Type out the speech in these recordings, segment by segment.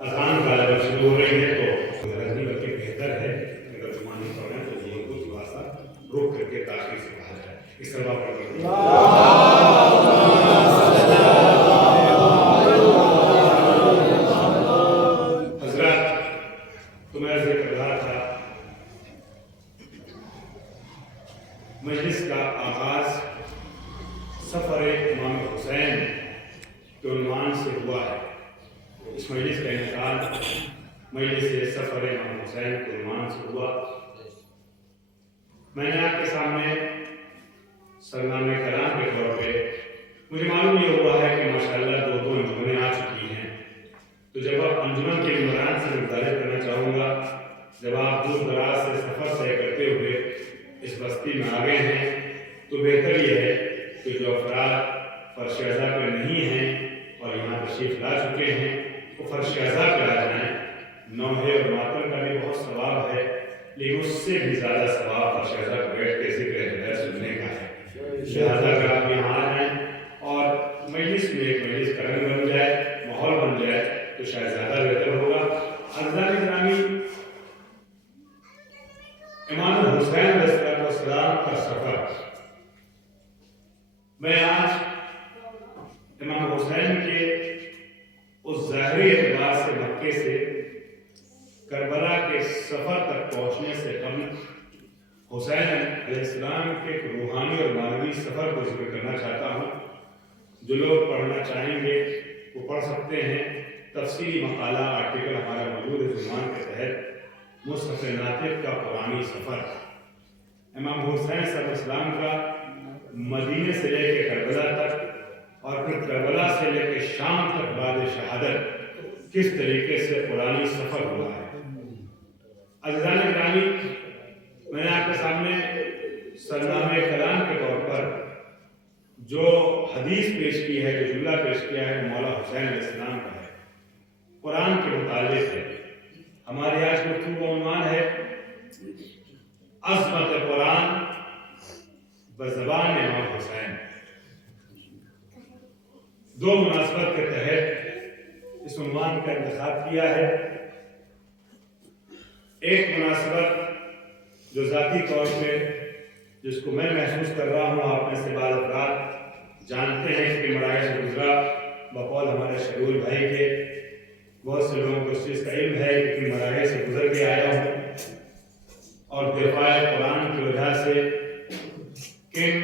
اذان کا جب شروع ہو رہی ہے تو کے تاخیر سے کہا جائے. اس طرح حضرات تو میں ذکر کر رہا تھا مجلس کا آغاز سفر امام حسین کے عنوان سے ہوا ہے. اس مجلس کا انعقاد مجلس سفر امام حسین کے عنوان سے ہوا. میں نے آپ کے سامنے سرنامہ کلام کے طور پہ مجھے معلوم یہ ہوا ہے کہ ماشاءاللہ دو انجمنیں آ چکی ہیں. تو جب آپ انجمن کے ممبران سے متعارف کرنا چاہوں گا، جب آپ دور دراز سے سفر طے کرتے ہوئے اس بستی میں آ گئے ہیں تو بہتر یہ ہے کہ جو افراد فرش اعضا پہ نہیں ہیں اور یہاں تشریف لا چکے ہیں وہ فرش اعضا پہ آ جائیں. نوحے اور ماتم کا بھی بہت ثواب ہے، لیکن اس سے بھی زیادہ ثواب فرش اعضا پہ بیٹھ کے ذکر ہے سننے کا ہے. لہٰذا اگر آپ یہاں آ جائیں اور مجلس میں ایک مجلس کا رنگ بن جائے، ماحول بن جائے تو شاید زیادہ بہتر ہوگا. عزیزان گرامی، امام حسین علیہ السلام کا سفر، میں آج امام حسین کے اس ظاہری اعتبار سے مکے سے کربلا کے سفر تک پہنچنے سے قبل حسین علیہ السلام کے ایک روحانی اور معنوی سفر کو ذکر کرنا چاہتا ہوں. جو لوگ پڑھنا چاہیں گے وہ پڑھ سکتے ہیں. تفصیلی مقالہ آرٹیکل ہمارا موجود ہے عنوان کے تحت مصحف ناطق کا قرآنی سفر. امام حسین صلی اللہ علیہ وسلم کا مدینے سے لے کے کربلا تک اور پھر کربلا سے لے کے شام تک بعد شہادت کس طریقے سے قرآنی سفر ہوا ہے. عزیزان گرامی، میں نے آپ کے سامنے سرنامہ کلام کے طور پر جو حدیث پیش کی ہے، جو جملہ پیش کیا ہے، مولا حسین علیہ السلام کا ہے، قرآن کے متعلق ہے. ہماری آج گفتگو کا عنوان ہے عظمت قرآن بزبان امام حسین. دو مناسبت کے تحت اس عنوان کا انتخاب کیا ہے. ایک مناسبت جو ذاتی طور پہ جس کو میں محسوس کر رہا ہوں، آپ میں سے بعض افراد جانتے ہیں کہ مراحل سے گزرا بقول ہمارے شرور بھائی کے. بہت سے لوگوں کو اس چیز کا علم ہے کہ مراحل سے گزر کے آیا ہوں اور دفاع قرآن کی وجہ سے کن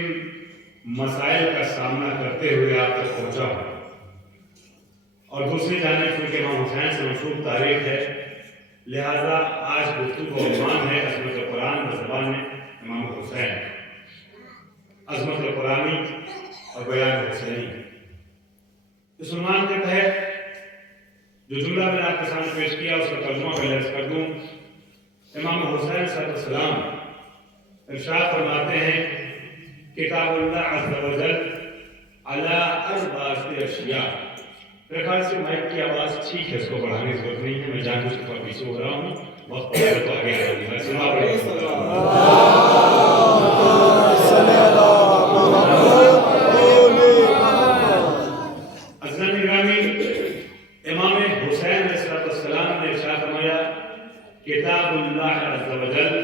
مسائل کا سامنا کرتے ہوئے آپ تک پہنچا ہوں. اور دوسری جانب چونکہ امام حسین سے منسوب تاریخ ہے، لہذا آج گفتگو کا عنوان ہے عظمت قرآن بزبان امام حسین. عظمت قرآنی اور بیان حسینی. اس عنوان کے تحت جو جملہ میں نے آپ کے سامنے پیش کیا اس کا ترجمہ میں عرض کر دوں. امام حسین صلی اللہ علیہ وسلم ارشاد فرماتے ہیں کتاب اللہ عز و جل علی اربعۃ اشیاء. میرے خیال سے مائک کی آواز ٹھیک ہے، اس کو بڑھانے کی ضرورت نہیں ہے. میں جان بوجھ کر پیچھے ہو رہا ہوں، وقت پہلے تو آگے آ امام حسین علیہ السلام نے ارشاد فرمایا کتاب اللہ عز و جل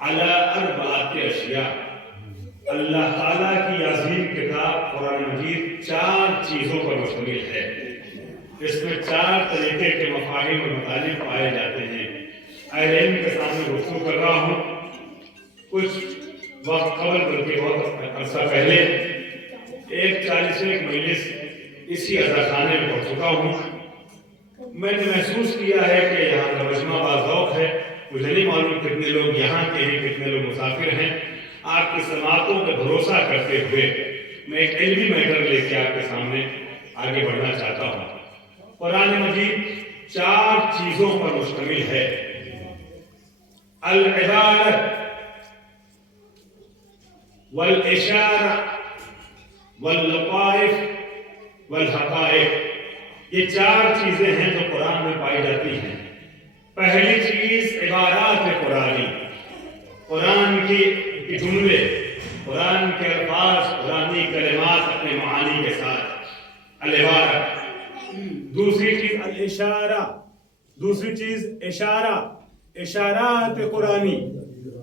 علی اربعۃ اشیاء. اللہ تعالیٰ کی عظیم کتاب قرآن مجید 4 چیزوں پر مشتمل ہے. اس میں 4 طریقے کے مفاہیم اور مطالب پائے جاتے ہیں. اہل علم کے سامنے گفتگو کر رہا ہوں. کچھ وقت قبل بلکہ بہت عرصہ پہلے ایک 40 مجلس اسی عزاخانے میں پڑھ چکا ہوں. میں نے محسوس کیا ہے کہ یہاں کا مجمع باذوق ہے. مجھے نہیں معلوم کتنے لوگ یہاں کے ہیں، کتنے لوگ مسافر ہیں. آپ کی سماعتوں پہ بھروسہ کرتے ہوئے میں ایک علمی میٹر لے کے آپ کے سامنے آگے بڑھنا چاہتا ہوں. قرآن مجید 4 چیزوں پر مشتمل ہے. العبارت والاشارہ واللطائف والحقائق. یہ 4 چیزیں ہیں جو قرآن میں پائی جاتی ہیں. پہلی چیز عبارات قرآنی، قرآن کی جملے، قرآن کے الفاظ، قرآنی کلمات اپنے معانی کے ساتھ. العبارت. دوسری چیز الاشارہ، دوسری چیز اشارہ، اشارات قرآنی،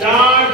4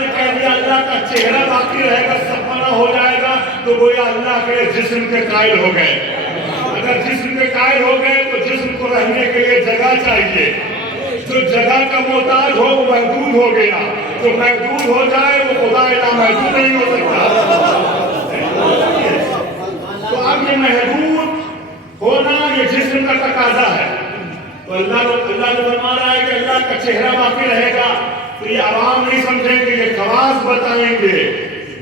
نے کہہ دیا اللہ کا چہرہ باقی رہے گا سب فنا ہو جائے گا تو گویا اللہ کے جسم کے قائل ہو گئے. اگر جسم کے قائل ہو گئے تو جسم کو رہنے کے لیے جگہ چاہیے. جو جگہ کا محتاج ہو وہ محدود ہو گیا. جو محدود ہو جائے وہ خدا الا محدود نہیں ہو سکتا. تو اب یہ محدود ہونا یہ جسم کا تقاضا ہے. تو اللہ نے فرما رہا ہے کہ اللہ کا چہرہ باقی رہے گا. تو یہ عوام نہیں سمجھیں گے, یہ خواص بتائیں گے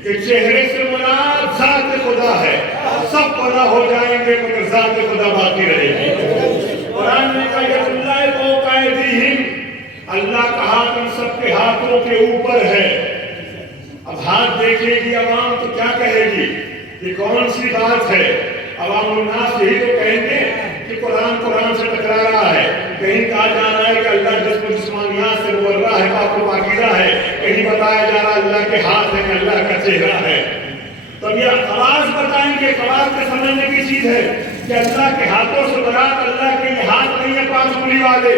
کہ چہرے سے مراد ذات خدا ہے. سب فنا ہو جائیں گے مگر ذات خدا باقی رہے گی. قرآن نے کہا یہ اللہ فوق ایدیہم, اللہ کا ہاتھ ان سب کے ہاتھوں کے اوپر ہے. اب ہاتھ دیکھے گی عوام تو کیا کہے گی, یہ کون سی بات ہے؟ عوام الناس یہی تو کہیں گے کہ قرآن سے ٹکرا رہا ہے. کہیں کہا جا رہا ہے کہ اللہ جسم و جسمانیات سے مبرہ ہے, پاک و پاکیزہ ہے. کہیں بتایا جا رہا ہے اللہ کے ہاتھ ہے, اللہ کا چہرہ ہے. تو یہ خواص بتائیں گے. خواص کے سمجھنے کی چیز ہے کہ اللہ کے ہاتھوں سے مراد اللہ کے یہ ہاتھ نہیں ہے 5 انگلی والے,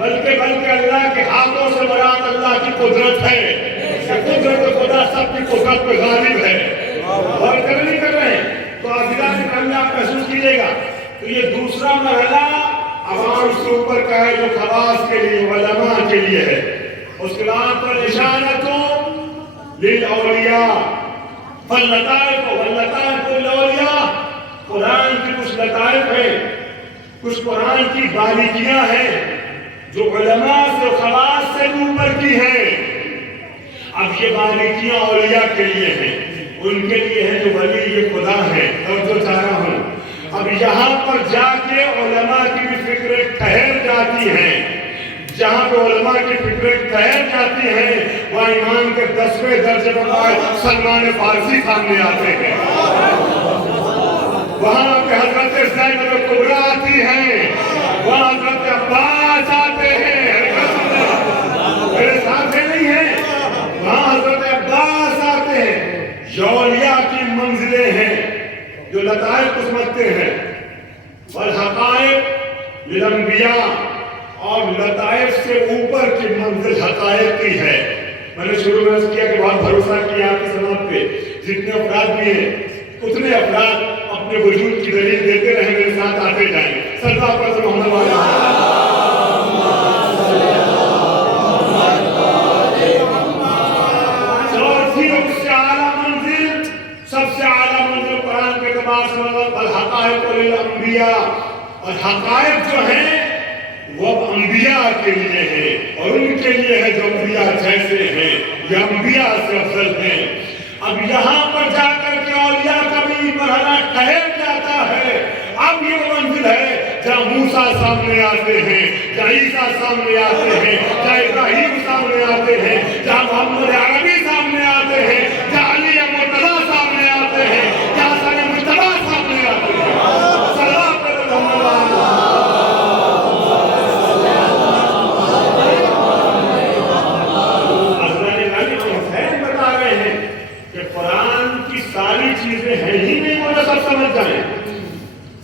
بلکہ اللہ کے ہاتھوں سے مراد اللہ کی قدرت ہے. کہ قدرت خدا سب کی قدرت پہ غالب ہے اور نہیں کر رہے ہیں. تو آزیدہ سے کامیاب محسوس کیجیے گا. تو یہ دوسرا مرحلہ عوام سے اوپر کا ہے جو خواص کے لیے علماء کے لیے ہے. اس کے بعد پر اشارتوں للاولیاء فاللطائف واللطائف للاولیاء. قرآن کی کچھ لطائف ہیں, کچھ قرآن کی باریکیاں ہیں جو علماء سے خواص سے اوپر کی ہیں. اب یہ باریکیاں اولیاء کے لیے ہیں, ان کے لیے ہیں جو ولی خدا ہیں. اور جو چاہ رہا ہوں اب یہاں پر جا کے علماء کی بھی فکریں ٹھہر جاتی ہیں. جہاں پہ علماء کی فکریں ٹھہر جاتی ہیں وہاں ایمان کے 10ویں درجے پر سلمان فارسی سامنے آتے ہیں. وہاں پہ حضرت زینب کبریٰ آتی ہیں, وہاں حضرت عباس آتے ہیں. میرے ساتھ نہیں ہیں, وہاں حضرت عباس آتے ہیں. اولیاء کی منزلیں ہیں جو لطائف کو سمجھتے ہیں. والحقائق للانبیاء, اور لطائف سے اوپر کی منزل حقائق کی ہے. میں نے شروع میں کیا کہ بہت بھروسہ کیا آپ کی سماعت پہ. جتنے افراد بھی ہیں اتنے افراد اپنے وجود کی دلیل دیتے رہیں, میرے ساتھ آتے جائیں. صلی اللہ علیہ وسلم. اور حقائق جو ہیں وہ انبیاء کے لیے ہیں اور ان کے لیے ہے جو انبیاء جیسے ہیں یا انبیاء سے افضل ہیں. اب یہاں پر جا کر کے اولیاء کا بھی مرحلہ ٹھہر جاتا ہے. اب یہ وہ منزل ہے جہاں موسیٰ سامنے آتے ہیں, جہاں عیسیٰ سامنے آتے ہیں, جہاں ابراہیم سامنے آتے ہیں, جہاں محمد عربی سامنے آتے ہیں, جہاں علی مرتضیٰ سامنے آتے ہیں, جہاں سارے مجتبیٰ سامنے آتے ہیں.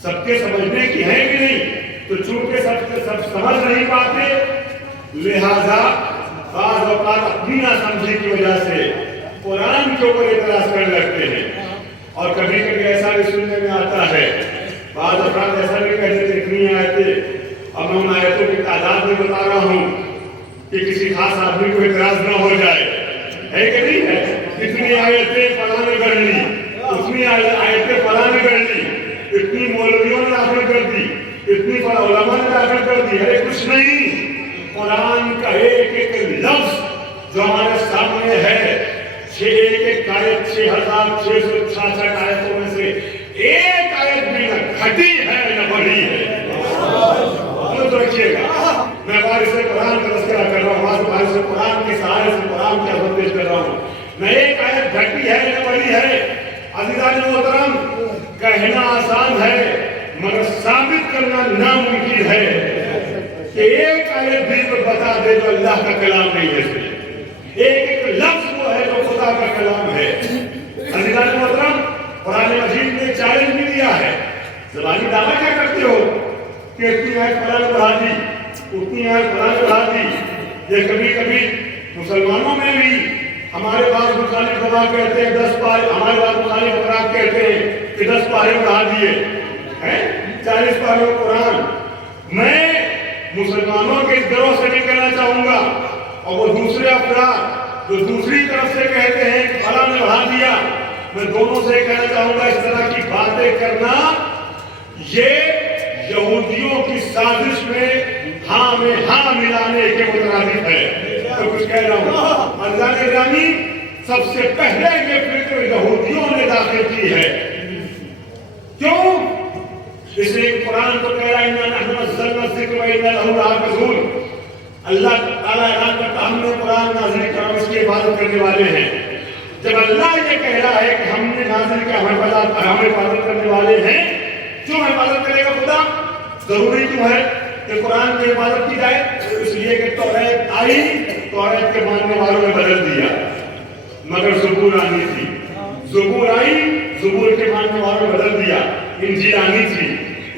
سب کے سمجھنے کی ہے کہ نہیں, تو چونکہ سب سمجھ نہیں پاتے لہذا بعض اوقات اپنی ناسمجھی کی وجہ سے قرآن کے اوپر اعتراض کرنے لگتے ہیں. اور کبھی کبھی ایسا بھی سننے میں آتا ہے, بعض افراد ایسا بھی کہہ دیتے اتنی آیتیں. اب میں ان آیتوں کی تعداد میں بتا رہا ہوں کہ کسی خاص آدمی کو اعتراض نہ ہو جائے. ہے کہ نہیں ہے؟ اتنی آیتیں فلاں نے گڑھ لی, اتنی آیتیں فلاں نے گڑھ لی, اتنی مولویوں نے داخل کر دی, اتنی علماء نے داخل کر دی. ارے کچھ نہیں, قرآن کا ایک ایک لفظ جو ہمارے سامنے ہے, ایک آیت 6666 آیتوں میں سے ایک آیت بھی نہ گھٹی ہے نہ بڑھی ہے. تو رکھیے گا, میں وارث قرآن کا تذکرہ کر رہا ہوں, وارث قرآن کے سہارے سے قرآن کی عظمت پیش کر رہا ہوں. نہ ایک آیت گھٹی ہے نہ بڑھی ہے. عزیزان محترم, کہنا آسان ہے مگر ثابت کرنا ناممکن ہے کہ ایک آیت بھی تو بتا دے جو اللہ کا کلام نہیں ہے. ایک ایک لفظ وہ ہے جو خدا کا کلام ہے. عزیزان محترم, قرآن مجید نے چیلنج بھی دیا ہے. زبانی دعویٰ کیا کرتے ہو کہ اتنی آیت فلاں نے بڑھا دی, اتنی آیت فلاں نے بڑھا دی. یہ کبھی کبھی مسلمانوں میں بھی ہمارے پاس مخالف گواہ کہتے ہیں 10 پارے، ہمارے پاس مخالف افراد کہتے ہیں کہ 10 پارے بڑھا دیے ہیں 40 پارے قرآن۔ میں مسلمانوں کے اس گروہ سے نہیں کہنا چاہوں گا، اور وہ دوسرے افراد جو دوسری طرف سے کہتے ہیں کہ فلاں نے بڑھا دیا، میں دونوں سے کہنا چاہوں گا اس طرح کی باتیں کرنا یہ یہودیوں کی سازش میں ہاں میں ہاں ملانے کے مترادف ہے۔ تو کچھ کہہ رہا ہوں، اللہ نے گرامی سب سے پہلے یہ فکر یہودیوں نے داخل کی ہے۔ کیوں؟ اس لیے قرآن تو کہہ رہا ہے اِنَّا نَحْنُ نَزَّلْنَا الذِّكْرَ وَإِنَّا لَهُ لَحَافِظُونَ۔ اللہ تعالیٰ اعلان کرتا ہم نے قرآن نازل کیا، ہم اس کی حفاظت کرنے والے ہیں۔ جب اللہ یہ کہہ رہا ہے کہ ہم نے نازل کیا، ہم حفاظت کرنے والے ہیں، کیوں حفاظت کرے گا خدا؟ ضروری کیوں ہے کہ قرآن کی حفاظت کی جائے؟ اس لیے کہ توریت آئی، توریت کے ماننے والوں نے بدل دیا، مگر زبور آنی تھی، زبور آئی، زبور کے ماننے والوں نے بدل دیا، انجیل آنی تھی،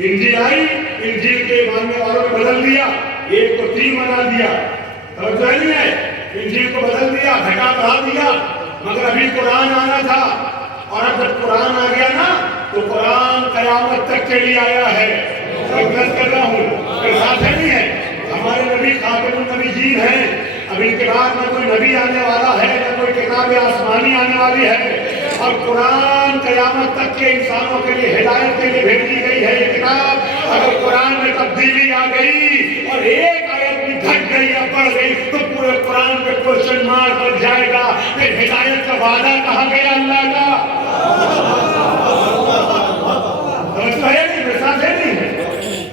انجیل آئی، انجیل کے ماننے والوں نے بدل دیا، ایک کو 3 بنا دیا، توجہ نہیں ہے، انجیل کو بدل دیا، گھٹا بڑھا دیا، مگر ابھی قرآن آنا تھا، اور اب جب قرآن آ گیا نا تو قرآن قیامت تک کے لیے آیا ہے۔ میں غلط کر رہا ہوں، کوئی ساتھ ہے نہیں ہے، ہمارے نبی خاتم النبیین ہیں، اب ان کے بعد نہ کوئی نبی آنے والا ہے، نہ کوئی کتاب آسمانی آنے والی ہے، اور قرآن قیامت تک کے انسانوں کے لیے ہدایت کے لیے بھیجی گئی ہے یہ کتاب۔ اگر قرآن میں تبدیلی آ گئی اور ایک آیت بھی گھٹ گئی یا بڑھ گئی تو پورے قرآن پہ کوشچن مارک لگ جائے گا کہ ہدایت کا وعدہ کہاں گیا اللہ کا؟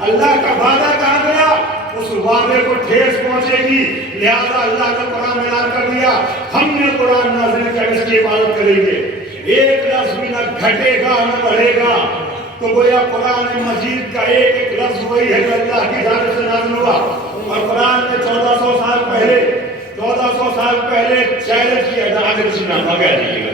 اللہ کا وعدہ کہاں گیا؟ اس وعدے کو ٹھیس پہنچے گی، لہذا اللہ نے قرآن اعلان کر دیا ہم نے قرآن نازل کر اس کی حفاظت کریں گے، ایک لفظ بھی نہ گھٹے گا نہ بڑھے گا۔ تو گویا قرآن مجید کا ایک ایک لفظ وہی ہے جو اللہ کی جانب سے نازل ہوا، اور قرآن نے 1400 سال پہلے چیلنج کیا تھا۔ آگے کسی نام آگے آجائیے گا۔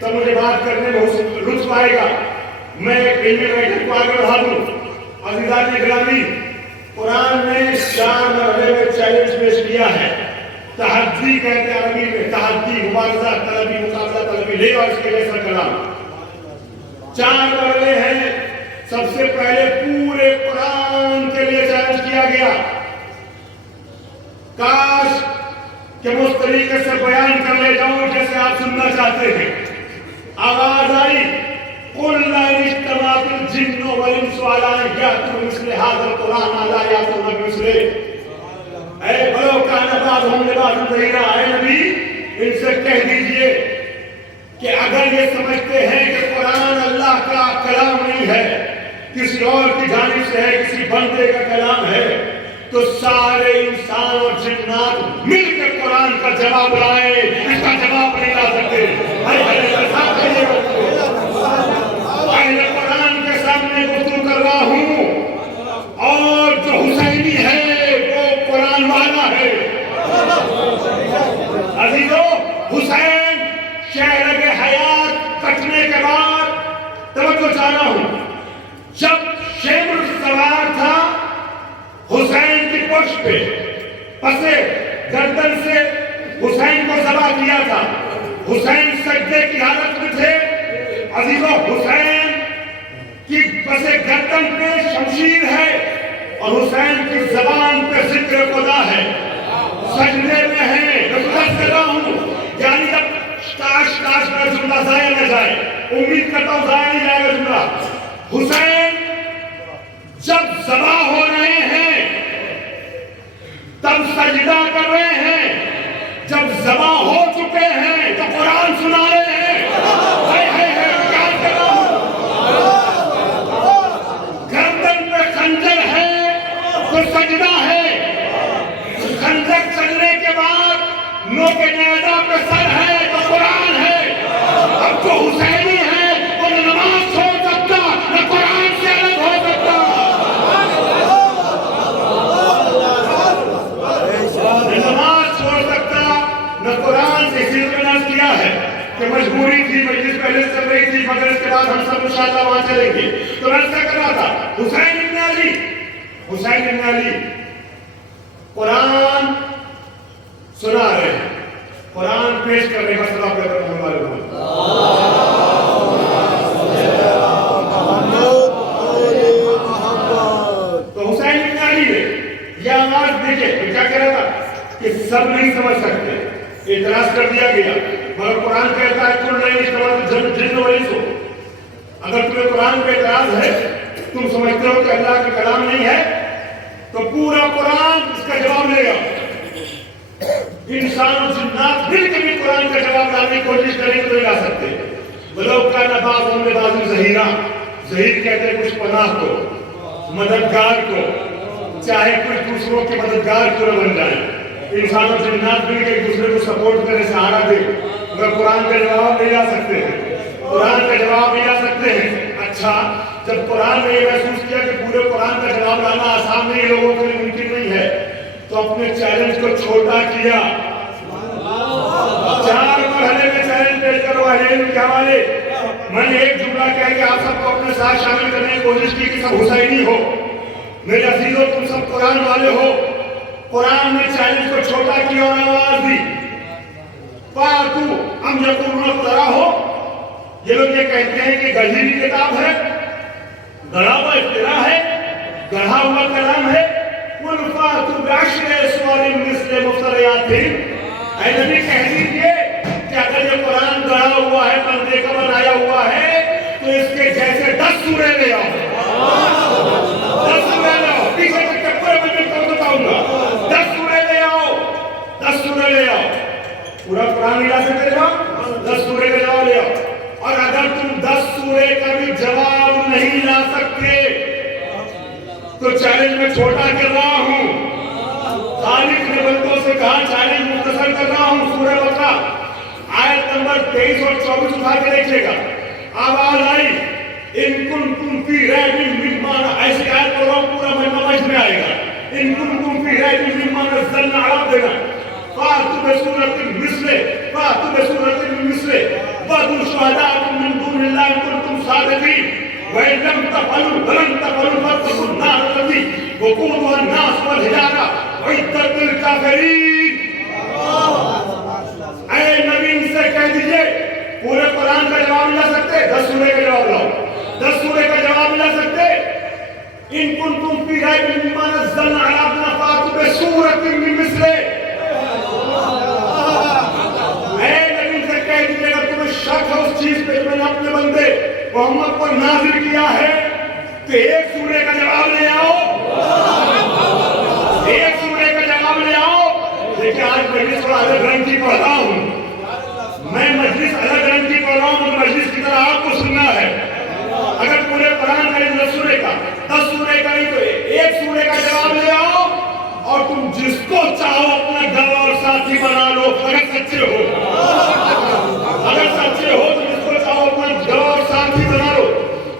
تب مجھے بات کرنے میں لطف آئے گا۔ میں ایک علمی بیٹھک کو آگے بڑھا دوں۔ عزیزان گرامی، قرآن نے 4 مرحلے میں چیلنج پیش کیا ہے۔ تحدی کہتے ہیں عربی میں، تحدی، مبارزہ طلبی، مقابلہ طلبی، لے اور اس کے جیسا کلام۔ 4 مرحلے ہیں۔ سب سے پہلے پورے قرآن کے لیے چیلنج کیا گیا، کاش کہ میں اس طریقے سے بیان کر لے جاؤں جیسے آپ سننا چاہتے ہیں۔ آواز آئی قُلْ لَئِنِ اجْتَمَعَتِ الْجِنُّ وَالْإِنسُ عَلَىٰ أَن يَأْتُوا بِمِثْلِ هَٰذَا الْقُرْآنِ لَا يَأْتُونَ بِمِثْلِهِ۔ اے وَلَوْ كَانَ بَعْضُهُمْ لِبَعْضٍ ظَهِيرًا، اے نبی ان سے کہہ دیجئے کہ اگر یہ سمجھتے ہیں کہ قرآن اللہ کا کلام نہیں ہے، کسی اور کی جانب سے ہے، کسی بندے کا کلام ہے، تو سارے انسان اور جنات مل کر قرآن کا جواب لائے، اس کا جواب نہیں لا سکتے۔ پہلے قرآن کے سامنے گفتگو کر رہا ہوں، اور جو حسینی ہے وہ قرآن والا ہے۔ عزیزو، حسین شہر حیات کٹنے کے بعد توجہ چاہ رہا ہوں، جب شمر سوار تھا حسین کی پشت پہ، پسے گردن سے حسین کو ذبح کیا تھا، حسین سجدے کی حالت میں تھے۔ عزیزو، حسین کی پسے گردن پہ شمشیر ہے اور حسین کی زبان پہ ذکر خدا ہے، سجدے میں ہے۔ میں کر رہا ہوں، یعنی جب کاش میرا جملہ ضائع نہ جائے، امید کرتا ہوں ضائع نہیں جائے گا جملہ۔ حسین جب ذبح ہو رہے ہیں تب سجدہ کر رہے ہیں، جب ذبح ہو چکے ہیں تو قرآن سنا رہے ہیں۔ کیا کر رہا ہوں؟ گردن پہ خنجر ہے تو سجدہ ہے، خنجر چلنے کے بعد نوک نیزہ پہ سر ہے تو قرآن ہے۔ اب جو حسینی ہے وہ نہ نماز چھوڑ سکتا نہ قرآن سے الگ ہو سکتا، نہ نماز چھوڑ سکتا نہ قرآن سے۔ اسی لیے میں نے کیا ہے کہ مجبوری ہم سب انشاءاللہ وہاں چلیں گے. تو میں کیا کر رہا تھا, حسین ابن علی قرآن سنا رہے ہیں, قرآن پیش کرنے کا صدا پیدا کرنے والے ہیں. تو حسین ابن علی نے یہ آواز دیکھے تو کیا کہہ رہا تھا کہ سب نہیں سمجھ سکتے, اعتراض کر دیا گیا. مگر قرآن کہتا ہے کل نہیں استعمال جن و انس ہو. اگر تمہیں قرآن پہ اعتراض ہے, تم سمجھتے ہو کہ اللہ کا کلام نہیں ہے, تو پورا قرآن اس کا جواب لے گا. انسان اور جنات مل کے بھی قرآن کا جواب لانے کی کوشش کریں تو نہیں لا سکتے. بلو کا نباز ہم نے بازو ظہیرہ, ظہیر کہتے ہیں کچھ پناہ کو, مددگار کو, چاہے کچھ دوسروں کے مددگار کیوں نہ بن جائیں. انسان اور جنات مل کے ایک دوسرے کو سپورٹ کرے, سہارا دے. مگر قرآن کا جواب نہیں لا سکتے ہیں, قرآن کا جواب نہیں لا سکتے ہیں. اچھا, جب قرآن نے یہ محسوس کیا کہ پورے قرآن کا جواب لانا آسان نہیں, لوگوں کے لیے ممکن نہیں ہے, تو اپنے چیلنج کو چھوٹا کیا. 4 مرحلے میں چیلنج پیش کرو اہل کے حوالے. میں نے ایک جملہ کہہ کے آپ سب کو اپنے ساتھ شامل کرنے کی کوشش کی کہ سب حسینی ہو. میرے عزیزوں, تم سب قرآن والے ہو. قرآن نے چیلنج کو چھوٹا کیا اور آواز دی, فاتو ام یقولون افترا ہو. یہ لوگ یہ کہتے ہیں کہ گڑھی ہوئی کتاب ہے, گڑھا ہوا افترا ہے, گڑھا ہوا کلام ہے. قل فاتوا بعشر سور مثل مفتریات. اے نبی کہہ دیجئے کہ اگر یہ قرآن گڑھا ہوا ہے, بندے کا بنایا ہوا ہے, تو اس کے جیسے 10 سورے لے آؤ. 10 سورے لے آؤ, پیچھے تک کے پورے میں بتاؤں گا. 10 سورے لے آؤ, 10 سورے لے آؤ. پورا قرآن نہیں لا سکتے جواب, 10 سورے کا جواب لے آؤ. اور اگر تم 10 سورے کا بھی جواب نہیں لا سکتے تو چیلنج میں چھوٹا کر رہا ہوں. خالق نے بندوں سے کہا چیلنج مختصر کر رہا ہوں. سورہ بقرہ آیت نمبر 23 اور 24 اٹھا کے دیکھیے گا. آواز آئی ان کنتم فی ریب مما, ایسی آیت پڑھ رہا ہوں پورا مجمع میں آئے گا. ان کنتم فی ریب مما نزلنا علی عبدنا فاتوا بسورۃ مثلہ وادعوا شہداءکم من دون اللہ ان کنتم صادقین وإن لم تفعلوا ولن تفعلوا فاتقوا النار التي وقودها الناس والحجارة أعدت للكافرين. اے نبی ان سے کہہ دیجئے پورے قرآن کا جواب نہیں لا سکتے, 10 سورے کا جواب لاؤ. 10 سورے کا جواب نہیں لا سکتے. ان کنتم فی ریب مما نزلنا علی عبدنا فاتوا بسورۃ من مثلہ. اے نبی ان سے کہہ دیجئے اگر تمہیں شک ہے اس چیز پہ جو میں نے اپنے بندے محمد پر نازل کیا ہے, تو 1 سورے کا جواب لے آؤ. 1 سورے کا جواب لے آؤ. دیکھیں آج مجلس تھوڑا الگ رنگ کی پڑھ رہا ہوں, میں مجلس الگ رنگ کی پڑھ رہا ہوں, اور مجلس کی طرح آپ کو سننا ہے. اگر پورے قرآن کا 10 سورے کا 10 سورے کا نہیں تو 1 سورے کا جواب لے آؤ, اور تم جس کو چاہو اپنا گواہ اور ساتھی بنا لو. اگر سچے ہو, اگر سچے ہو تو جس کو چاہو اپنا گواہ اور ساتھی بنا لو,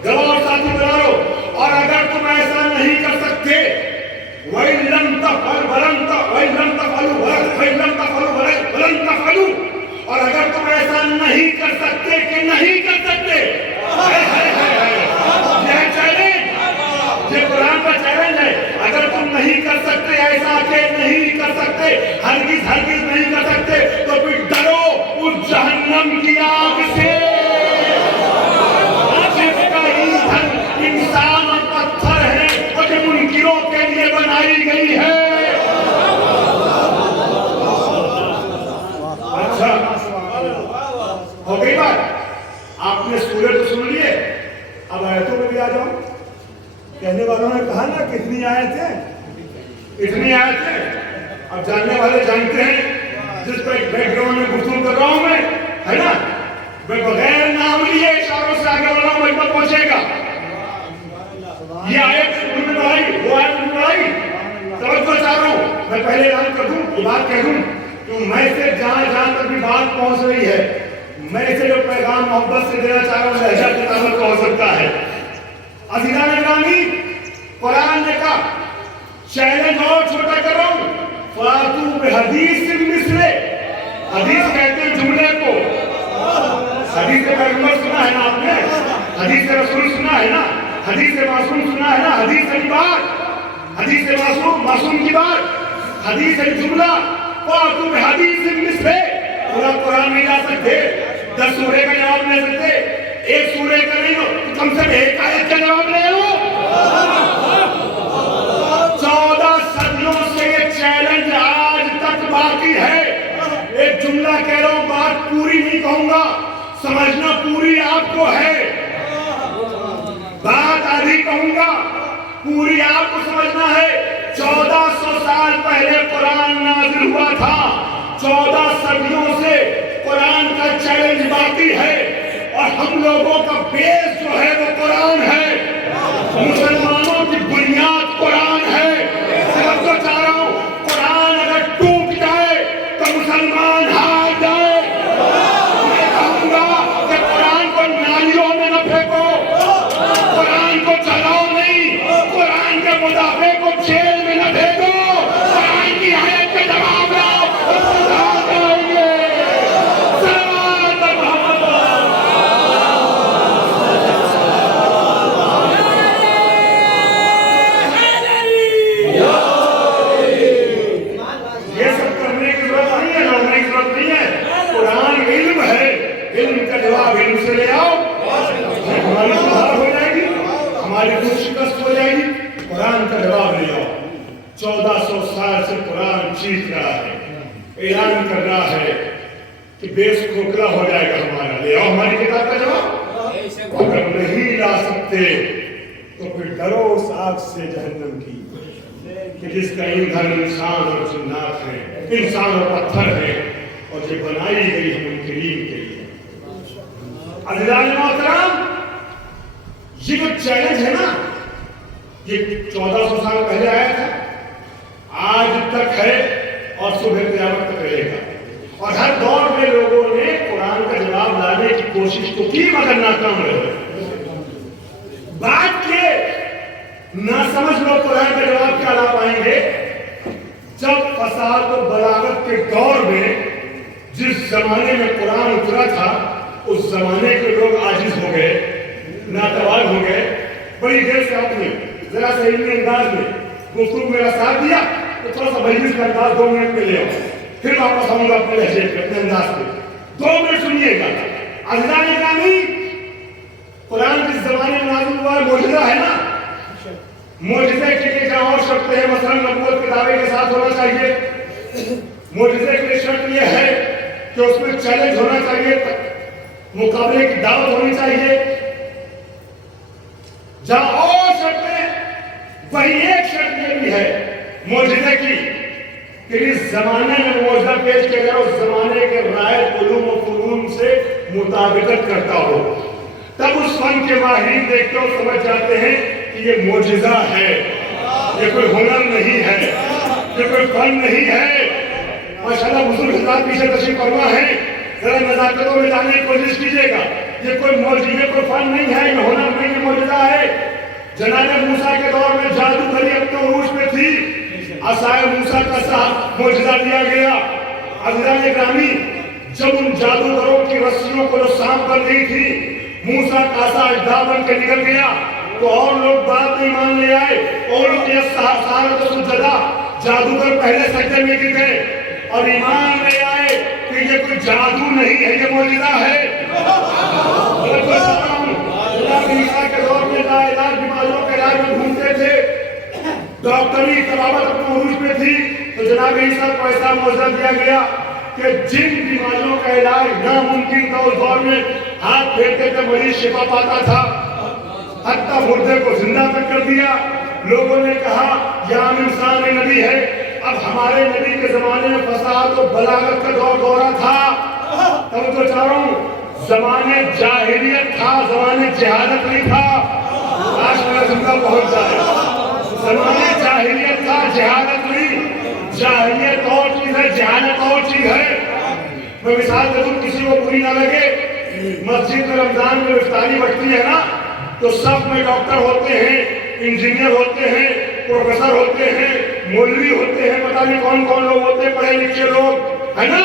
گواہ اور ساتھی بنا لو. اور اگر تم ایسا نہیں کر سکتے وَإِن لَمْ تَفْعَلُوا وَلَن تَفْعَلُوا, اور اگر تم ایسا نہیں کر سکتے کہ نہیں کر سکتے, یہ چیلنج, یہ قرآن کا چیلنج ہے. اگر تم نہیں کر سکتے, ایسا کہ نہیں کر سکتے, ہرگز نہیں کر سکتے, تو پھر ڈرو اس جہنم کی آگ سے جس کا ایندھن انسان اور پتھر ہے اور جو منکروں کے لیے بنائی گئی ہے. اچھا ہو گئی بات. آپ نے سورے تو سن لیے, اب آیتوں میں بھی آ جاؤ. کہنے والوں نے کہا نا کتنی آیت ہے, اتنی آیت ہے. اب جاننے والے جانتے ہیں, جس پہ بیک گراؤنڈ میں گفتگو کر رہا ہوں میں, ہے نا, میں بغیر نام لیے اشاروں سے آگے والا مجمع پہنچے گا. یہ آیت سورہ میں پڑھائی, وہ آیت میں پڑھائی, توجہ چاہ رہا ہوں. میں پہلے اعلان کر دوں, یہ بات کہہ دوں کہ میں سے جہاں تک بھی بات پہنچ رہی ہے, میں سے جو پیغام محبت سے دینا چاہ رہا ہوں لہجہ کے تعلق کا ہو سکتا ہے. عزیزان گرامی, قرآن نے کہا چیلنج اور چھوٹا کر رہا ہوں, فاتوا بحدیث مثلہ. حدیث کہتے ہیں جملے کو. حدیث کے پیغمبر سنا ہے نا آپ نے, حدیث رسول سنا ہے نا, حدیث معصوم سنا ہے نا, حدیث کی بات, حدیث معصوم کی بات, حدیث جملہ فاتو بحدیث مثلہ. پورا قرآن نہیں جا سکتے, 10 سورے کا جواب نہیں دے سکتے, ایک سورے کا نہیں ہو, کم سے کم ایک آیت کا جواب لے لو. 14 صدیوں سے یہ چیلنج آج تک باقی ہے. ایک جملہ کہہ رہا ہوں, بات پوری نہیں کہوں گا, سمجھنا پوری آپ کو ہے, بات آدھی کہوں گا, پوری آپ کو سمجھنا ہے. 1400 سال پہلے قرآن نازل ہوا تھا, 14 صدیوں سے قرآن کا چیلنج باقی ہے, اور ہم لوگوں کا بیس جو ہے وہ قرآن ہے, مسلمانوں کی بنیاد قرآن ہے. سمجھ تو چاہ رہا ہوں, قرآن اگر ٹوٹ جائے تو مسلمان ہار جائے. میں کہوں گا کہ قرآن کو نالیوں میں نہ پھینکو, قرآن کو چلاؤ نہیں, قرآن کے مدافع کو جیل میں نہ بھیجو, قرآن کی آیت کا جواب لاؤ. ہماری دل شکست ہو جائے گی, قرآن کا جواب لے آؤ. 1400 سال سے قرآن چیخ رہا ہے, اعلان کر رہا ہے کہ بیس کھوکھلا ہو جائے گا ہمارا, لے آؤ ہماری کتاب کا جواب. اگر نہیں لا سکتے تو پھر ڈرو اس آگ سے جہنم کی کہ جس کا ایندھن انسان اور جنات ہے, انسان اور پتھر ہے, اور یہ بنائی گئی ہے منکرین کے لیے. عزیزان محترم, یہ جو چیلنج ہے نا, یہ 1400 سال پہلے آیا تھا, آج تک ہے, اور صبح قیامت تک رہے گا. اور ہر دور میں لوگوں نے قرآن کا جواب لانے کی کوشش تو کی, مگر ناکام رہے. بات کے نہ سمجھ لوگ قرآن کا جواب کیا لا پائیں گے جب فساد و بلاغت کے دور میں جس زمانے میں قرآن اترا تھا اس زمانے کے لوگ عاجز ہو گئے, ناتوان ہو گئے. بڑی دیر سے آپ نے ذرا سے علمی انداز میں گفتگو میرا ساتھ دیا, تو تھوڑا سا مجلس کا انداز 2 منٹ میں لے آؤ, پھر واپس آؤں گا اپنے لہجے پہ, اپنے انداز پہ. 2 منٹ سنیے گا. عزیزان گرامی, قرآن جس زمانے میں نازل ہوا ہے معجزہ ہے نا, معجزے کے لیے جہاں اور شرطیں ہیں, مثلا نبوت کے دعوے کے ساتھ ہونا چاہیے. معجزے کے لیے شرط یہ ہے کہ اس میں چیلنج ہونا چاہیے, مقابلے کی دعوت ہونی چاہیے. جہاں اور شرطیں, وہی ایک شرط یہ بھی ہے معجزے کی کہ اس زمانے میں معجزہ پیش کیا گیا اس زمانے کے رائج علوم و فنون سے مطابقت کرتا ہو. تب اس فن کے ماہرین دیکھتے ہو سمجھ جاتے ہیں کہ یہ معجزہ ہے, یہ کوئی ہنر نہیں ہے, یہ کوئی فن نہیں ہے. ماشاءاللہ بزرگ حضرات پیچھے تشریف فرما ہے, ذرا نزاکتوں میں جانے کی کوشش کیجیے گا. یہ کوئی معجزہ, کوئی فن نہیں ہے, یہ ہنر نہیں, یہ معجزہ ہے. جناب موسیٰ کے دور میں جادوگری اپنے عروج میں تھی, عصائے موسیٰ کا صاحب معجزہ دیا گیا. عزیزان گرامی, جب ان جادوگروں کی رسیوں کو جو سانپ کر دی تھی, موسیٰ کا عصا اجدا بن کے نکل گیا, تو اور لوگ بات نہیں مان لے آئے, اور یہ سارا تو سجدہ, جادوگر پہلے سجدے میں گر گئے اور ایمان لے آئے کہ یہ کوئی جادو نہیں ہے, یہ معجزہ ہے. عیسیٰ کے دور میں لاعلاج بیماریوں کے علاج میں ڈھونڈتے تھے, ڈاکٹری طبابت اپنے عروج میں تھی, تو جناب عیسیٰ کو ایسا معجزہ دیا گیا کہ جن بیماریوں کا علاج ناممکن تھا اس دور میں, ہاتھ پھیرتے تھے مریض شفا پاتا تھا. حتیٰ مردے کو زندہ تک کر دیا. لوگوں نے کہا یہ عام انسان نبی ہے. اب ہمارے نبی کے زمانے میں فساد و بلاغت کا دورہ تھا. تب تو چاہ رہا ہوں زمانے جاہلیت تھا, زمانے جہالت نہیں تھا. آج میرا زندہ پہنچ جائے. زمانے جاہلیت تھا, جہالت نہیں. جاہلیت اور چیز ہے, جہالت اور چیز ہے. میں مثال دے دوں, کسی کو بری نہ لگے, مسجد میں رمضان میں افطاری بٹتی ہے نا, تو سب میں ڈاکٹر ہوتے ہیں, انجینئر ہوتے ہیں, پروفیسر ہوتے ہیں, مولوی ہوتے ہیں, پتہ نہیں کون کون لوگ ہوتے ہیں, پڑھے لکھے لوگ, ہے نا.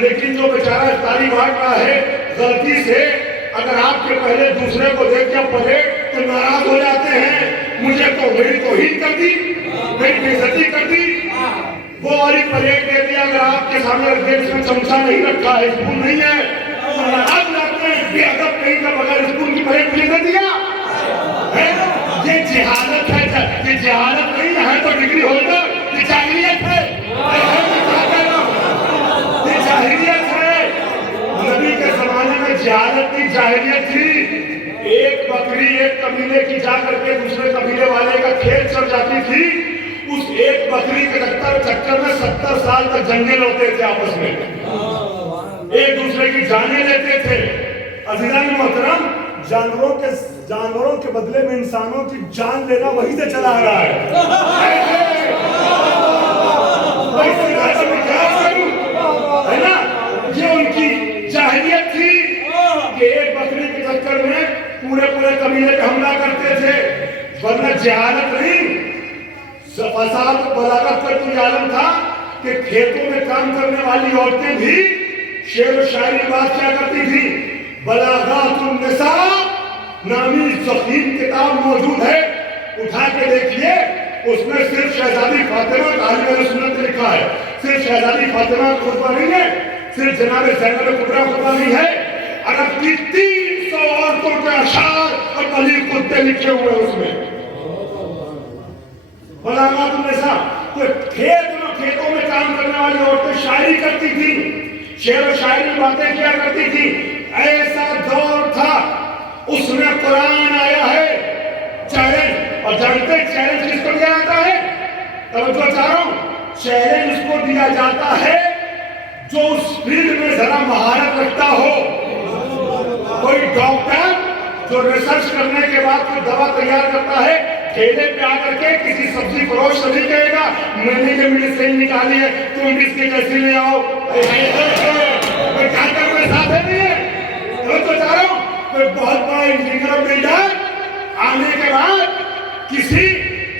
لیکن جو بیچارہ افطاری بانٹ رہا ہے, غلطی سے اگر آپ کے پہلے دوسرے کو دیکھ کے پڑھے تو ناراض ہو جاتے ہیں، مجھے تو میری توہین کر دی، میری بے عزتی کر دی۔ وہ والی پلیٹ دے دیا اگر آپ کے سامنے رکھ دیا، اس میں چمچہ نہیں رکھا ہے، اسپون نہیں ہے، تو ناراض جاتے ہیں، بے ادب کہیں کا بغیر اسپون کی پلیٹ مجھے دے دیا۔ یہ جہالت ہے، یہ جہالت نہیں ہے تو ڈگری ہولڈر، یہ جاہلیت ہے، یہ جاہلیت ہے۔ نبی کے زمانے میں جہالت نہیں، جاہلیت تھی۔ ایک بکری ایک قبیلے کی جا کر کے دوسرے قبیلے والے کا کھیت چل جاتی تھی، اس ایک بکری کے چکر میں 70 سال تک جنگیں لڑتے تھے آپس میں، ایک دوسرے کی جانیں لیتے تھے۔ عزیزان محترم، جانوروں کے بدلے میں انسانوں کی جان لینا وہی سے چلا آ رہا ہے نا؟ یہ ان کی جاہلیت تھی کہ ایک بکری کے چکر میں پورے قبیلے پہ حملہ کرتے تھے، ورنہ جہالت نہیں، فساد و بلاغت کا کوئی عالم تھا کہ کھیتوں میں کام کرنے والی عورتیں بھی شعر و شاعری بات کیا کرتی تھی۔ بلاغات النساء نامی ضخیم کتاب موجود ہے، اٹھا کے دیکھیے، اس میں صرف شہزادی فاطمہ کا عالم اہل سنت نے لکھا ہے، صرف شہزادی فاطمہ کا خطبہ نہیں ہے، صرف جناب زینب کبریٰ خطبہ نہیں ہے، عرب کی 300 عورتوں کے اشعار اور بلیغ خطبے لکھے ہوئے اس میں۔ بلاغات النساء، تو کھیتوں میں کام کرنے والی عورتیں شاعری کرتی تھیں، شعر و شاعری میں باتیں کیا کرتی تھیں۔ ایسا دور تھا، اس میں قرآن آیا ہے، چیلنج، اور جانتے چیلنج کس کو دیا جاتا ہے؟ توجہ چاہ رہا ہوں، چیلنج اس کو دیا جاتا ہے جو اس فیلڈ میں ذرا مہارت رکھتا ہو۔ کوئی ڈاکٹر جو ریسرچ کرنے کے بعد کوئی دوا تیار کرتا ہے، ٹھیلے پہ آ کر کے کسی سبزی فروش سے نہیں کہے گا میں نے یہ میڈیسن نکالی ہے، تم بھی اس کی کیسی لے آؤ، کوئی ڈاکٹر کوئی ساتھ نہیں ہے۔ تو چاہ رہا ہوں، کوئی بہت بڑا انجینئر اور بلڈر آنے کے بعد کسی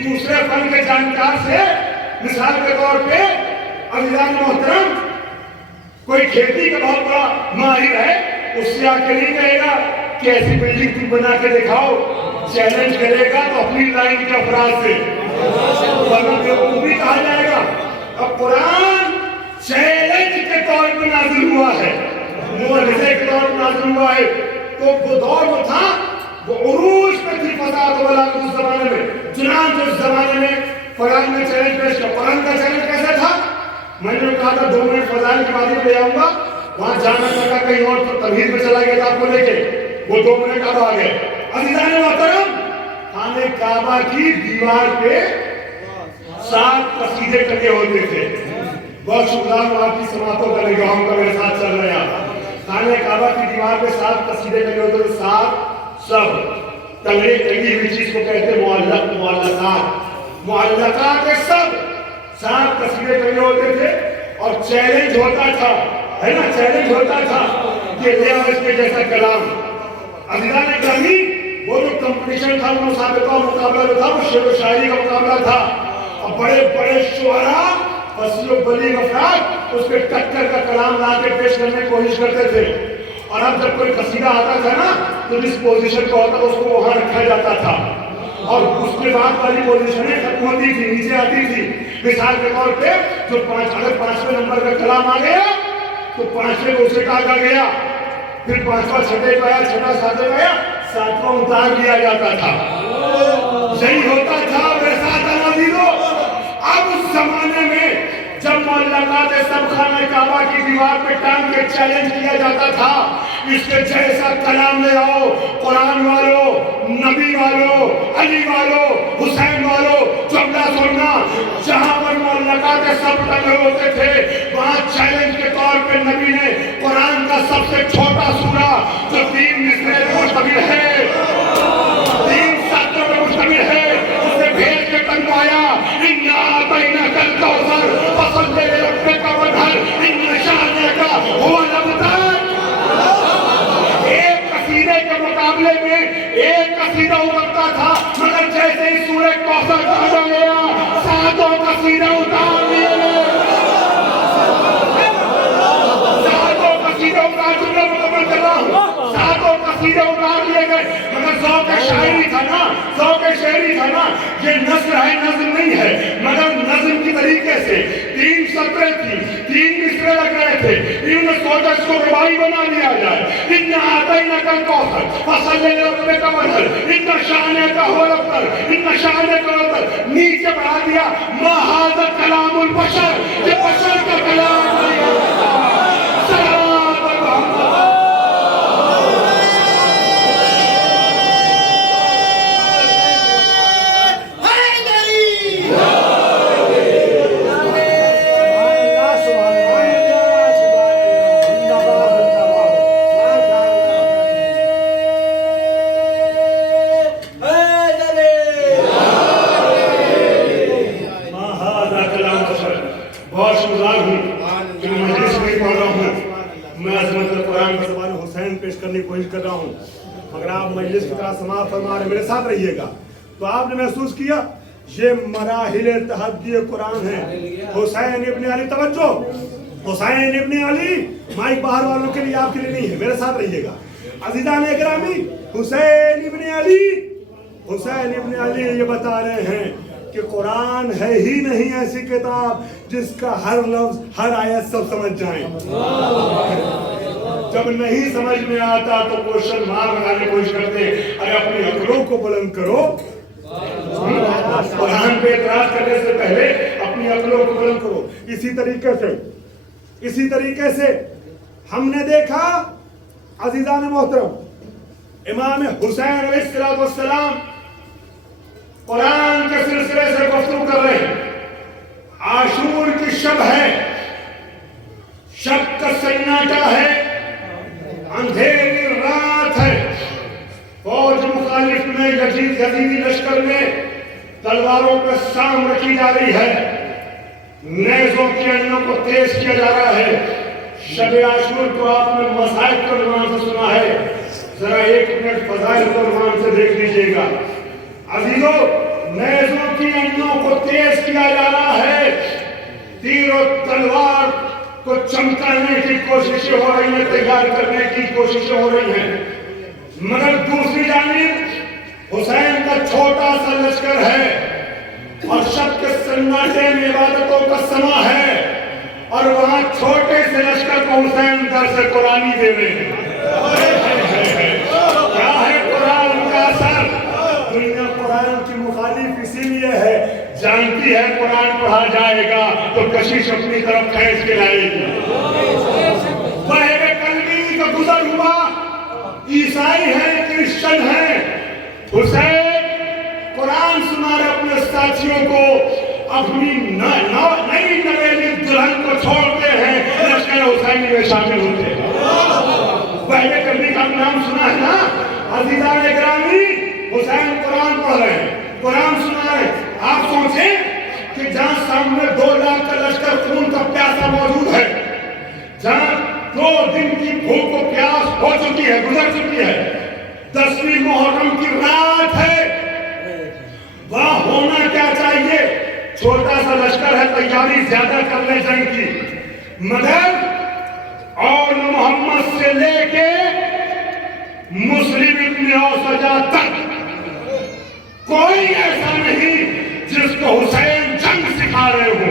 دوسرے فن کے جانکار سے، مثال کے طور پہ عزیزان محترم، کوئی کھیتی کا بہت بڑا ماہر ہے، اس سے آ کے نہیں کہے گا کہ ایسی بلڈنگ تم بنا کے دکھاؤ، چیلنج کرے گا تو اپنی لائن کے افراد سے، ورنہ بیوقوفی کہا جائے گا۔ اب قرآن چیلنج کے طور پہ نازل ہوا ہے، معجزے کے طور پہ نازل ہوا ہے، تو وہ دور جو تھا وہ عروج میں تھی فساد و بلاغت اس زمانے میں۔ چنانچہ اس زمانے میں قرآن میں چیلنج پیش کیا۔ قرآن کا چیلنج کیسا تھا؟ میں نے کہا تھا 2 منٹ فضائل کی باتیں لے آؤں گا، وہاں جانا لگا کہیں اور تو تمہید میں چلا گیا تھا آپ کو لے کے، وہ 2 منٹ اب آ گئے۔ عزیزان محترم، خانہ کعبہ کی دیوار پہ 7 قصیدے ٹنگے ہوتے تھے۔ بہت شکریہ ہوں آپ کی سماعتوں کا، نگاہوں کا میرے ساتھ چل رہے ہیں۔ خانہ کعبہ کی دیوار پہ 7 قصیدے ٹنگے ہوتے تھے، 7 سب ٹنگی ہوئی چیز کو کہتے ہیں معلقات سب 7 قصیدے ٹنگے ہوتے تھے، اور چیلنج ہوتا تھا، ہے نا، چیلنج ہوتا تھا کہ لے آؤ اس کے جیسا کلام۔ عزیزان گرامی، وہ جو کمپٹیشن تھا، وہ مسابقہ مقابلہ جو تھا، وہ شعر و شاعری کا مقابلہ تھا، اور بڑے بڑے شعراء فصیح و بلیغ افراد اس کے ٹکر کا کلام لا کے پیش کرنے کی کوشش کرتے تھے۔ اور اب جب کوئی قصیدہ آتا تھا نا تو جس پوزیشن کو ہوتا اس کو وہاں رکھا جاتا تھا، اور اس کے بعد والی پوزیشنیں ختم ہوتی تھی، نیچے آتی تھی۔ مثال کے طور پہ جو اگر 5ویں نمبر کا کلام آ گیا تو 5ویں کو اسے کاٹا گیا، پھر 5واں 6 پہ آیا، 6واں 7 پہ آیا، 7واں اتار دیا جاتا تھا۔ یہی ہوتا تھا ویسا تھا نازیدو۔ اب اس زمانے میں جب معلقات سب خانہ کعبہ کی دیوار پہ ٹانگ کے چیلنج کیا جاتا تھا، اس کے جیسا کلام لے آؤ، قرآن والو، نبی والو، علی والو، حسین والو، جملہ سننا، جہاں پر معلقات سب ٹنگے ہوتے تھے وہاں چیلنج کے طور پہ نبی نے قرآن کا سب سے چھوٹا سورہ جو 3 مصرے پر مشتمل ہے، 3 سطروں پر مشتمل ہے، اسے بھیج کے ٹنگوایا۔ اِنَّا أَعْطَيْنَاكَ الْكَوْثَرَ فَصَلِّ لِرَبِّكَ وَانْحَرْ إِنَّ شَانِئَكَ هُوَ الْأَبْتَرُ۔ ایک قصیدے کے مقابلے میں ایک قصیدہ اترتا تھا، مگر جیسے ہی سورہ کوثر پڑھا گیا 7 قصیدہ اتار دیے گئے، 7 قصیدہ اتار، جملہ مکمل کر رہا ہوں، 7 قصیدے اتار لیے گئے، مگر ذوق شاعری تھا نا، ذوق شعری تھا نا. یہ نثر ہے، نظم نہیں ہے، مگر نظم کی طریقے سے 3 سطریں تھی، 3 مصرے لگ رہے تھے. انہوں نے سوچا اس کو رباعی بنا لیا جائے. اِنَّا أَعْطَيْنَاكَ الْكَوْثَرَ فَصَلِّ لِرَبِّكَ وَانْحَرْ إِنَّ شَانِئَكَ هُوَ الْأَبْتَرُ إِنَّ شَانِئَكَ هُوَ الْأَبْتَرُ. نیچے بڑھا دیا مَا هَذَا كَلَامُ الْبَشَرِ، یہ بشر کا کلام نہیں ہے. بہت شکرگزار ہوں کہ میں مجلس میں پڑھ رہا ہوں. میں عظمت قرآن کا زبان حسین پیش کرنے کی کوشش کر رہا ہوں، مگر آپ مجلس کی طرح سماعت فرما رہے، میرے ساتھ رہیے گا. تو آپ نے محسوس کیا یہ مراحل تحدی قرآن ہے. حسین ابن علی، توجہ، حسین ابن علی مائک باہر والوں کے لیے، آپ کے لیے نہیں ہے، میرے ساتھ رہیے گا. عزیزان اکرامی، حسین ابن علی، حسین ابن علی یہ بتا رہے ہیں کہ قرآن ہے ہی نہیں ایسی کتاب جس کا ہر لفظ، ہر آیت سب سمجھ جائیں. جب نہیں سمجھ میں آتا تو کوشچن مارک لگانے کی کوشش کرتے ہیں. ارے اپنی عقلوں کو بلند کرو. قرآن پہ اعتراض کرنے سے پہلے اپنی عقلوں کو بلند کرو. اسی طریقے سے ہم نے دیکھا عزیزان محترم، امام حسین علیہ السلام قرآن کے سلسلے سے گفتگو کر رہے ہیں. عاشور کی شب ہے، شب کا سناٹا ہے، اندھیری رات ہے. فوج مخالف میں یزیدی لشکر میں تلواروں پہ سام رکھی جا رہی ہے، نیزوں کی انیوں کو تیز کیا جا رہا ہے. شب عاشور کو آپ نے مصائب کے عنوان سے سنا ہے، ذرا 1 منٹ فضائل کے عنوان سے دیکھ لیجئے گا. عزیزو، نیزوں کی انیوں کو تیز کیا جا رہا ہے، تیر و تلوار کو چمکانے کی کوششیں ہو رہی ہیں، تیار کرنے کی کوششیں ہو رہی ہیں. مگر دوسری جانب حسین کا چھوٹا سا لشکر ہے اور شب کے سناٹے میں عبادتوں کا سما ہے، اور وہاں چھوٹے سے لشکر کو حسین درس قرآنی دے رہے ہیں. کیا ہے قرآن کا اثر؟ دنیا قرآن کی مخالف اسی لیے ہے، جانتی ہے قرآن پڑھا جائے گا تو کشش اپنی طرف کھینچ کے لائے گی. بحر قلبی کا گزر ہوا، عیسائی ہیں، کرسچن ہیں، حسین قرآن سنا رہے اپنے ساتھیوں کو، اپنی نئی نویلی دلہن کو چھوڑتے ہیں، لشکر حسینی میں شامل ہوتے ہیں. بحر قلبی کا نام سنا ہے نا عزیزان اکرامی؟ حسین قرآن پڑھ رہے ہیں، قرآن سنا رہے ہیں. آپ سوچیں کہ جہاں سامنے 2 لاکھ کا لشکر خون کا پیاسا موجود ہے، جہاں 2 دن کی بھوک و پیاس ہو چکی ہے، گزر چکی ہے، 10ویں محرم کی رات ہے، وہاں ہونا کیا چاہیے؟ چھوٹا سا لشکر ہے، تیاری زیادہ کر لے جنگ کی، مگر اور محمد سے لے کے مسلم ابن اوسجا تک کوئی ایسا نہیں جس کو حسین جنگ سکھا رہے ہوں،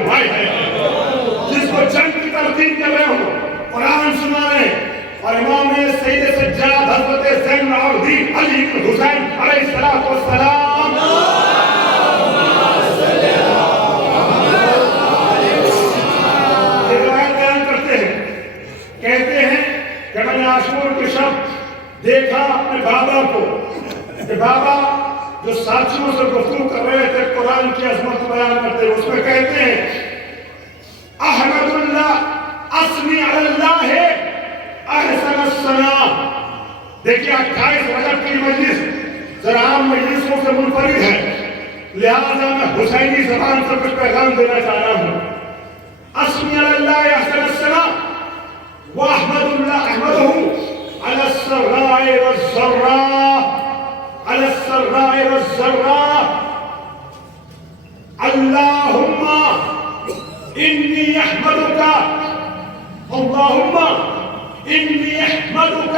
جس کو جنگ کی ترتیب کر رہے ہوں. قرآن سنا رہے ہیں، اور امام سید سجاد حضرت زین العابدین علی بن حسین علیہ السلام یہ روایت بیان کرتے ہیں، کہتے ہیں کہ میں نے عاشور کی شب دیکھا اپنے بابا کو، کہ بابا جو ساتھیوں سے گفتگو کر رہے تھے قرآن کی عظمت کو بیان کرتے ہیں، اس میں کہتے ہیں احمد اللہ اسمی علی اللہ احسن الثناء. دیکھیں 28 رجب کی مجلس ذرا عام مجلسوں سے منفرد ہے، لہذا میں حسینی زبان سے کچھ پیغام دینا چاہ رہا ہوں. اسمی علی اللہ احسن الثناء واحمد اللہ احمدہ علی السراء والضراء، على السراء والضراء. اللهم إني أحمدك، اللهم إني أحمدك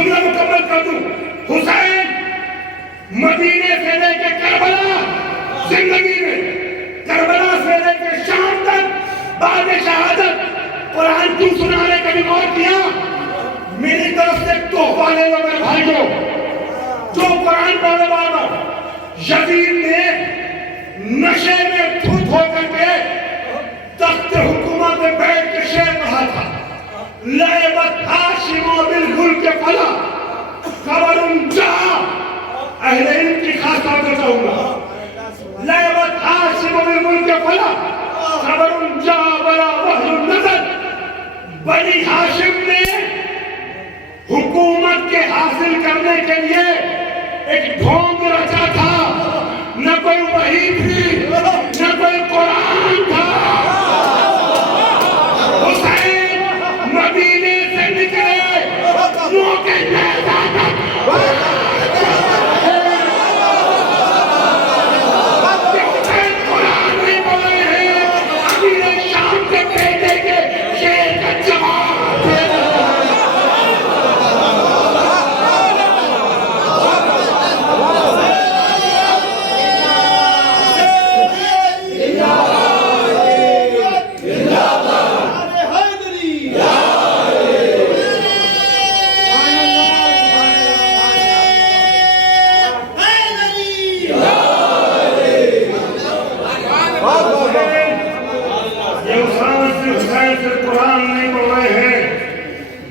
جملہ مکمل کر دوں. حسین مدینے سے لے کے کربلا زندگی میں، کربلا سے لے کے شام تک بعد شہادت قرآن کیوں سنانے کا بھی غور کیا؟ میری طرف سے تحفہ لے لو میرے بھائیوں. جو قرآن پڑھنے والا یزید نے نشے میں دھت ہو کر کے تخت حکومت میں بیٹھ کے شعر پڑھا تھا. لعبت ہاشم بالملک فلا خبر جاء. اہل علم کی خاص طور سے کہوں گا، لعبت ہاشم بالملک فلا خبر جاء ولا وحی النظر. بنی ہاشم نے حکومت کے حاصل کرنے کے لیے ایک ڈھونگ رچا تھا. نہ کوئی وحی تھی، نہ کوئی قرآن تھا. حسین مدینے سے نکلے موقع پیدا تک قرآن نہیں بولے ہیں. امیر شام کے بیٹے کے شعر کا جواب دے دو.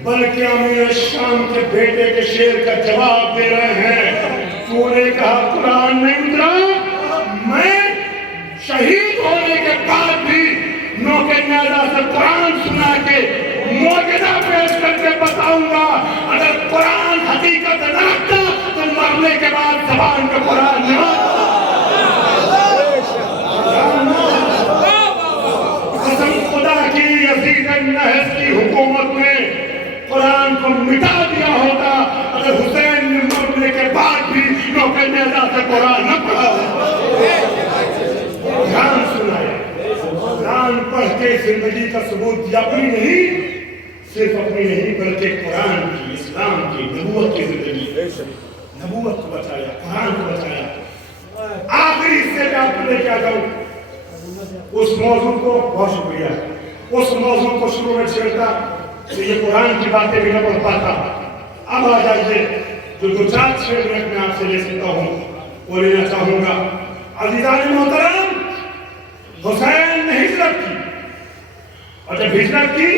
بلکہ امیر شام کے بیٹے کے شعر کا جواب دے رہے ہیں. تو نے کہا قرآن نہیں اترا، میں شہید ہونے کے بعد بھی نوکے نیازہ سے قرآن سنا کے معجزہ پیش کر کے بتاؤں گا. اگر قرآن حقیقت نہ رکھتا تو مرنے کے بعد زبان پہ قرآن نہ. قسم خدا کی یزید النحس کی حکومت میں قرآن کو مٹا دیا ہوتا اگر حسین نے مرنے کے بعد بھی نوکے نیازہ سے قرآن نہ پڑھا ہوتا. قرآن سنائے، قرآن پڑھ کے زندگی کا ثبوت دیا. اپنی نہیں، صرف اپنی نہیں بلکہ قرآن کی، اسلام کی، نبوت کی زندگی. نبوت کو بچایا، قرآن کو بچایا. آخری حصے پہ آپ کو لے کے آ جاؤں. اس موضوع کو بہت شکریہ، اس موضوع کو شروع میں چھیڑتا تو یہ قرآن کی باتیں بھی نہ پڑھ پاتا. اب آ جائیے جو دو چار شعر میں آپ سے لے سکتا ہوں وہ لینا چاہوں گا. عزیزان محترم، حسین نے ہجرت کی، اور جب ہجرت کی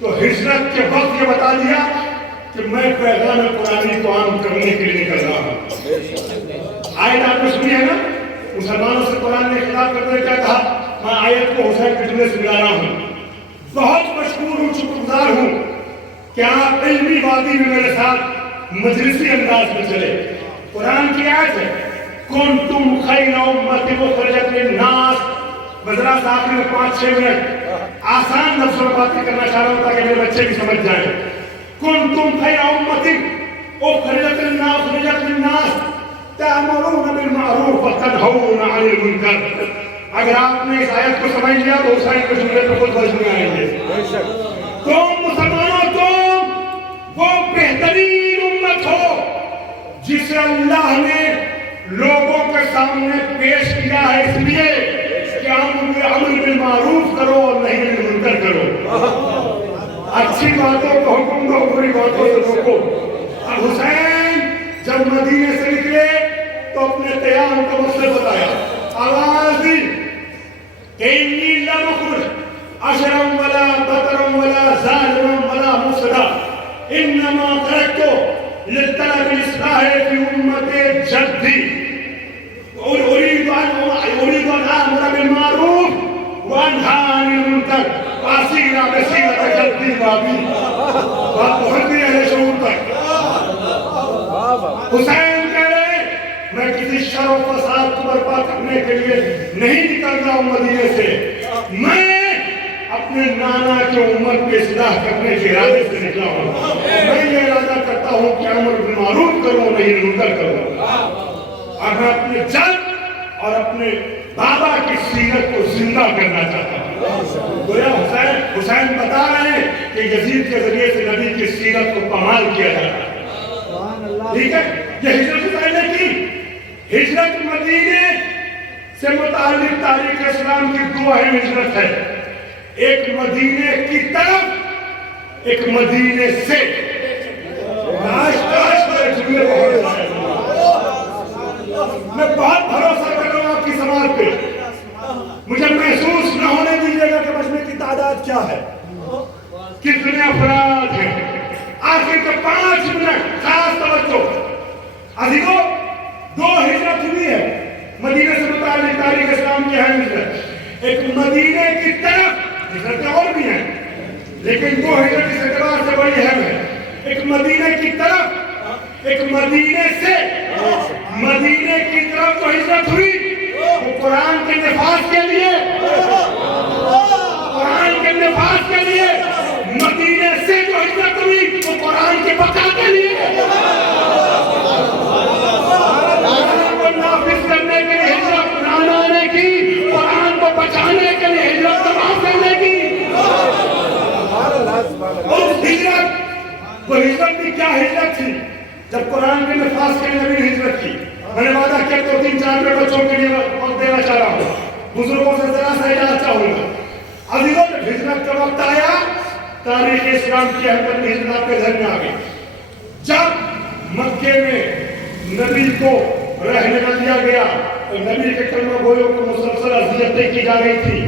تو ہجرت کے وقت یہ بتا دیا کہ میں پیغام قرآن کو عام کرنے کے لیے نکل رہا ہوں. آیت آپ نے سنی ہے نا، مسلمانوں سے قرآن نے خطاب کرتے ہوئے کیا کہا؟ میں آیت کو حسین کے جملے سے ملا رہا ہوں. بہت مشکور ہوں، شکر گزار ہوں کہ آپ علمی وادی میں میرے ساتھ مجلسی انداز میں چلے. قرآن کی آیت ہے، کنتم خیر امت اخرجت للناس. بذرا سے آخر میں 5-6 منٹ آسان لفظوں میں باتیں کرنا چاہ رہا ہوں تاکہ میرے بچے بھی سمجھ جائیں. کنتم خیر امت اخرجت للناس تأمرون بالمعروف وتنهون عن المنکر. اگر آپ نے اس آیت کو سمجھ لیا تو حسین کے جملے پہ خود وزن میں آئیں گے. تم مسلمانوں، تم وہ بہترین امت ہو جسے اللہ نے لوگوں کے سامنے پیش کیا ہے اس لیے کہ امر بالمعروف کرو اور نہی عن المنکر کرو. اچھی باتوں کو حکم دو، بری باتوں سے روکو. اب حسین جب مدینے سے نکلے تو اپنے قیام کا مقصد بتایا. آواز دی کہ انی لم اخرج اشرا ولا بطرا ولا ظالما ولا مفسدا انما خرجت لطلب الاصلاح في امة جدي اريد ان امر بالمعروف وانهى عن المنکر واسير بسيرة جدي بابي. بات بہت بھی اہل شعور تک. حسین کہہ رہے میں کسی شر و فساد کو برپا کرنے کے لیے نہیں نکل رہا ہوں مدینے سے، میں اپنے نانا کی امت کی اصلاح کرنے کے ارادے سے نکلا ہوں. میں یہ ارادہ کرتا ہوں کہ امر بالمعروف کروں، نہیں منکر کروں. اور میں اپنے جد اور اپنے بابا کی سیرت کو زندہ کرنا چاہتا ہوں. گویا حسین بتا رہے ہیں کہ یزید کے ذریعے سے نبی کی سیرت کو پامال کیا جاتا ہے. ٹھیک ہے, یہ ہجرت سے پہلے کی ہجرت مدینے سے متعلق تاریخ اسلام کی دو اہم ہجرت ہے. ایک مدینے کی طرف, ایک مدینے سے. میں بہت بھروسہ کر رہا ہوں آپ کی سماعت پہ. مجھے محسوس نہ ہونے دیجیے گا کہ مجمع کی تعداد کیا ہے, کتنے افراد ہیں. آخر کے 5 منٹ خاص توجہ. عزیزو, 2 ہجرت ہوئی ہے مدینے سے متعلق تاریخ اسلام کی اہم ہجرت. ایک مدینے کی طرف, ہجرتیں اور بھی ہیں لیکن 2 ہجرت اس اعتبار سے بڑی اہم ہے. ایک مدینے کی طرف, ایک مدینے سے. مدینے کی طرف جو ہجرت ہوئی وہ قرآن کے نفاذ کے لیے, قرآن کے نفاذ کے لیے. مدینے سے جو ہجرت ہوئی وہ قرآن کے بقا کے لیے, قرآن کو نافذ کرنے کے لیے ہجرت لانے کی, قرآن کو بچانے کے لیے ہجرت تمام کرنے کی. اس ہجرت, وہ ہجرت بھی کیا ہجرت تھی جب قرآن کے نفاذ کے لیے نبی ہجرت کی. میں نے وعدہ کیا 2-3-4 میں بچوں کے لیے وقت دینا چاہ رہا ہوں, بزرگوں سے ذرا سا اجازت چاہوں گا. عزیزوں, جب ہجرت کا وقت آیا تاریخ اسلام کی اہمیت میں ہجرت آپ کے ذہن میں آ گئی. جب مکے میں نبی کو رہنے نہ دیا گیا, نبی کے کلمہ گویوں کو مسلسل اذیتیں کی جا رہی تھی,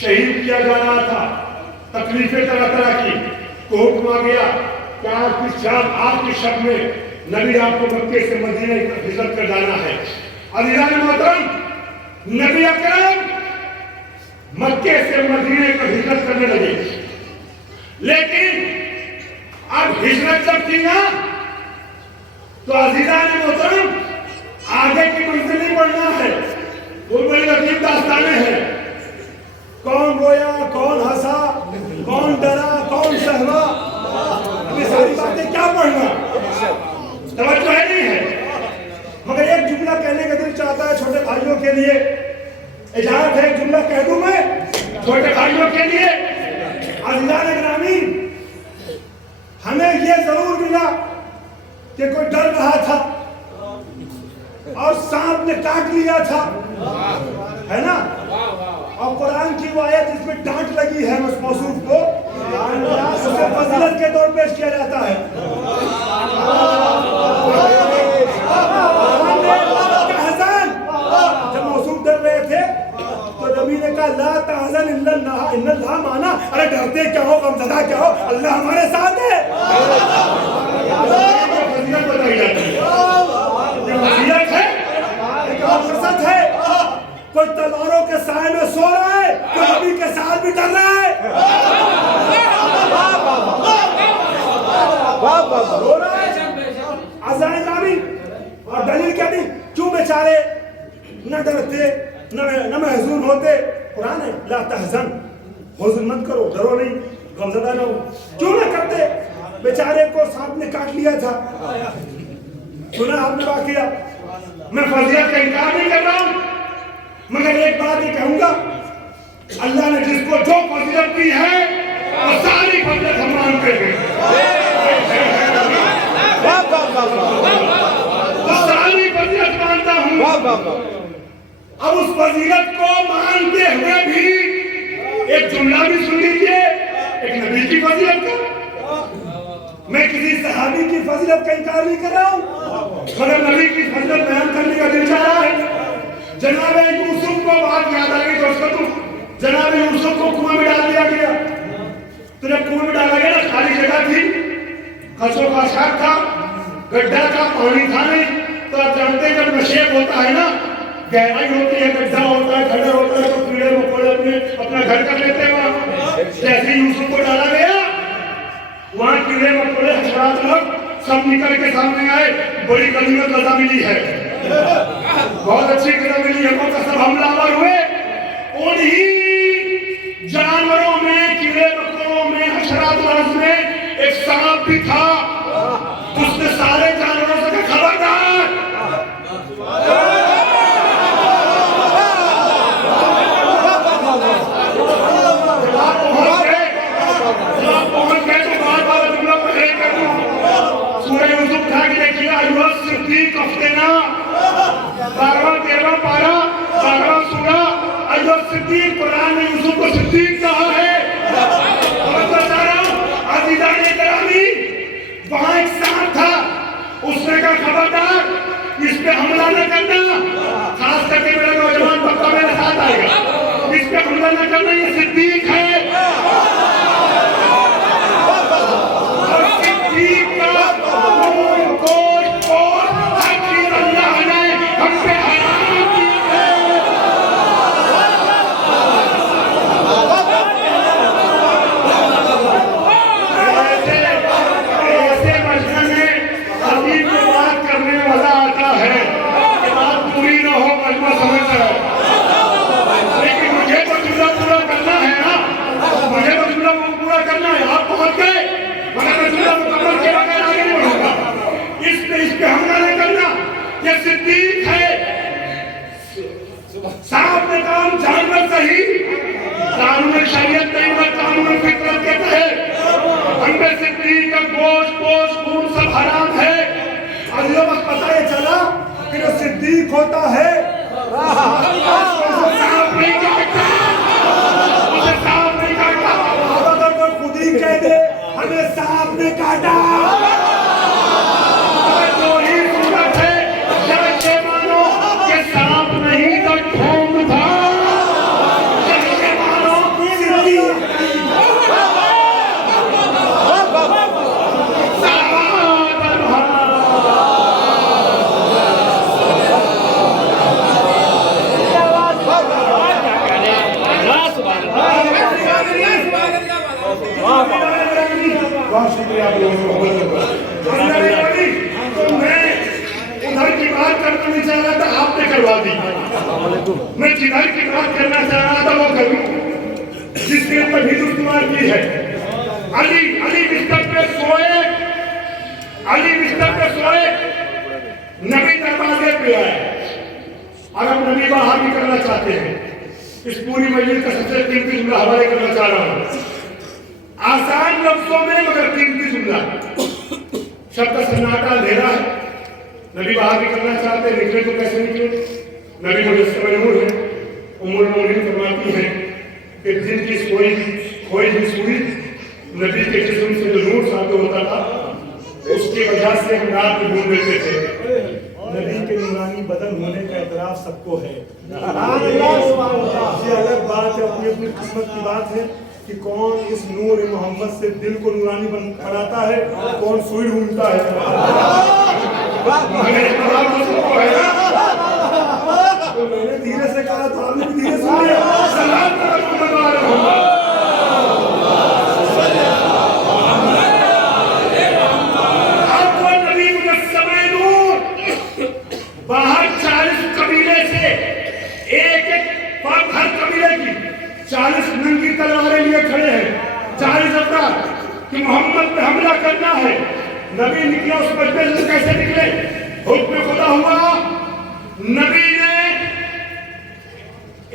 شہید کیا جانا تھا, تکلیفیں طرح طرح کی, تو حکم آ گیا کہ آپ کی شب میں نبی آپ کو مکے سے مدینے ہجرت کر جانا ہے. عزیزان محترم, نبی اکرم مکے سے مدینے کو ہجرت کرنے لگے. لیکن اب ہجرت جب کی نا تو عزیزان محترم آگے کی منزل نہیں بڑھنا ہے. وہ بڑی عجیب داستانیں ہیں, کون رویا, کون ہنسا, کون ڈرا, کون سہما, یہ ساری باتیں کیا پڑھنا, توجہ ہے نہیں ہے. مگر ایک جملہ کہنے کا دل چاہتا ہے چھوٹے بھائیوں کے لیے. اجازت ہے ایک جملہ کہہ دوں میں چھوٹے بھائیوں کے لیے. عزیزان گرامی, ہمیں یہ ضرور ملا کہ کوئی ڈر رہا تھا اور سانپ نے کاٹ لیا تھا, ہے نا, اور قرآن کی وہ آیت جس میں ڈانٹ لگی ہے اس موصوف کو اسے فضیلت کے طور پیش کیا جاتا ہے. جب موصوف ڈر رہے تھے تو نبی نے کہا لا تحزن ان اللہ معنا, ارے ڈرتے کیا ہو, غمزدہ کیا ہو, اللہ ہمارے ساتھ ہے. فضیلت بتائی جاتی ہے, یہ فضیلت ہے, ایک مقصد ہے. کوئی تلواروں کے سائے میں سو رہا ہے, کوئی نبی کے ساتھ بھی ڈر رہا ہے, رو رہا ہے. عزائز آمی, اور دلیل کیا تھی, کیوں بیچارے نہ ڈرتے نہ محزون ہوتے. قرآن ہے لا تحزن, حزن مت کرو, ڈرو نہیں, غمزدہ نہ ہو. کیوں نہ کرتے, بیچارے کو سانپ نے کاٹ لیا تھا. سنا آپ نے واقعہ, میں فضیلت کا انکار نہیں کر رہا ہوں, مگر ایک بات یہ کہوں گا, اللہ نے جس کو جو فضیلت دی ہے وہ ساری فضیلت ہم مانتے ہیں, وہ ساری فضیلت مانتا ہوں. اب اس فضیلت کو مانتے ہوئے بھی ایک جملہ بھی سن لیجیے ایک نبی کی فضیلت کا. میں کسی صحابی کی فضیلت کا انکار نہیں کر رہا ہوں, مگر نبی کی فضیلت بیان کرنے کا دل چاہ رہا ہے. جناب یوسف کو بات یاد آ گئی دوستوں, جناب یوسف کو کنواں میں ڈال دیا گیا. تو جب کنواں میں ڈالا گیا نا, خالی جگہ تھی, خشو کا شاخ تھا, گڈھا تھا, پانی تھا نہیں. تو آپ جانتے ہیں جب نشیب ہوتا ہے نا, گہرائی ہوتی ہے, گڈھا ہوتا ہے, کھڈر ہوتا ہے, تو کیڑے مکوڑے اپنا گھر کر لیتے ہیں وہاں. جیسے یوسف کو ڈالا گیا وہاں کیڑے مکوڑے حشرات لوگ سب نکل کے سامنے آئے. بڑی غنیمت غذا ملی ہے, بہت اچھی غذا ملی ہے. وہ سب حملہ آور ہوئے, انہی جانوروں میں, کیڑے مکوڑوں میں, حشرات میں ایک سانپ بھی تھا. اس نے سارے جانوروں سے کہا خبردار, سورہ یوسف اٹھا کے دیکھیے، ایھا الصدیق افتنا، 12واں 13واں پارہ 12واں سورہ، ایھا الصدیق، قرآن نے یوسف کو صدیق کہا ہے۔ اور بتا رہا ہوں عزیزان گرامی، وہاں ایک سانپ تھا، اس نے کہا خبردار اس پہ حملہ نہ کرنا، خاص کر کے میرا نوجوان طبقہ میرے ساتھ آئے گا، اس پہ حملہ نہ کرنا، یہ صدیق ہے۔ اور صدیق کا خون گوشت اور ہر چیز اللہ نے ہم پہ حرام کی ہے۔ ایسے مجمع میں حبیب کو بات کرنے میں مزہ آتا ہے کہ بات پوری نہ ہو، مجمع سمجھتا ہے، لیکن مجھے تو جملہ پورا کرنا ہے نا، مجھے تو جملہ پورا کرنا ہے۔ آپ پہنچ گئے مگر میں جملہ مکمل کے بغیر آگے نہیں بڑھوں گا۔ اس پہ حملہ نہیں کرنا، یہ صدیق ہے۔ صاحب نے کام جانور صحیح، قانون شریعت نہیں مگر قانون فطرت کے تحت ہم پہ صدیق کا گوشت خون سب حرام ہے۔ عزیزوں بس پتہ یہ چلا کہ جو صدیق ہوتا ہے اسے صاحب نہیں کہتا، اسے صاحب نہیں کہتا۔ اب اگر کوئی خود ہی کہہ دے ہمیں صاحب نے کاٹا، تو ہی صورت ہے یا یہ مانو کہ صاحب نہیں تو ڈھونگ تھا، یا یہ مانو صدیق بہت شکریہ آپ لوگوں کو۔ تو میں ادھر کی بات کرنا نہیں چاہ رہا تھا، آپ نے کروا دی۔ میں جدھر کی بات کرنا چاہ رہا تھا وہ کروں جس نے تبھید استعمال کی ہے۔ علی بستر پہ سوئے، نبی دروازے پہ آئے، اور ہم نبی باہر بھی کرنا چاہتے ہیں۔ اس پوری مجلس کا سب سے قیمتی جملہ حوالے کرنا چاہ رہا ہوں، آسان لفظوں میں مگر قیمتی جملہ۔ شب کا سناٹا اندھیرا ہے، نبی باہر بھی کرنا چاہتے ہیں، نکلے تو کیسے نکلے؟ نبی مجسمہ نور ہے، ام المؤمنین فرماتی ہیں کہ دن کی کھوئی ہوئی سوئی نبی کے جسم سے جو نور ساتھ ہوتا تھا اس کی وجہ سے ہم رات میں ڈھونڈ لیتے تھے۔ نبی کے نورانی بدن ہونے کا اعتراف سب کو ہے۔ یہ الگ بات ہے، اپنی اپنی قسمت کی بات ہے کہ کون اس نور محمد سے دل کو نورانی بناتا ہے، کون سوئی ڈھونڈتا ہے۔ تو میں نے دھیرے سے کہا تو آپ نے بھی دھیرے سن لیا۔ باہر 40 قبیلے سے ایک فرد ہر قبیلے کی 40 ننگی تلواریں لیے کھڑے ہیں، 40 افراد کہ محمد پہ حملہ کرنا ہے۔ نبی نکلا اس مجمع سے کیسے نکلے؟ حکم خدا ہوا، نبی نے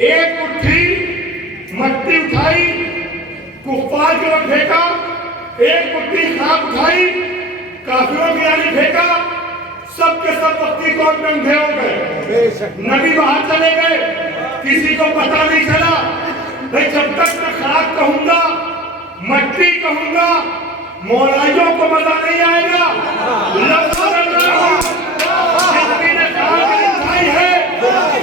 ایک مٹھی مٹی اٹھائی، کفار کی طرف پھینکا، ایک مٹھی خاک اٹھائی، کافروں کی یعنی پھینکا، سب کے سب وقتی طور پہ اندھے ہو گئے۔ نبی باہر چلے گئے، کسی کو پتہ نہیں چلا۔ بھئی جب تک میں خاک کہوں گا، مٹی کہوں گا، مولائیوں کو مزہ نہیں آئے گا۔ لفظ نبی نے خاک اٹھائی ہے،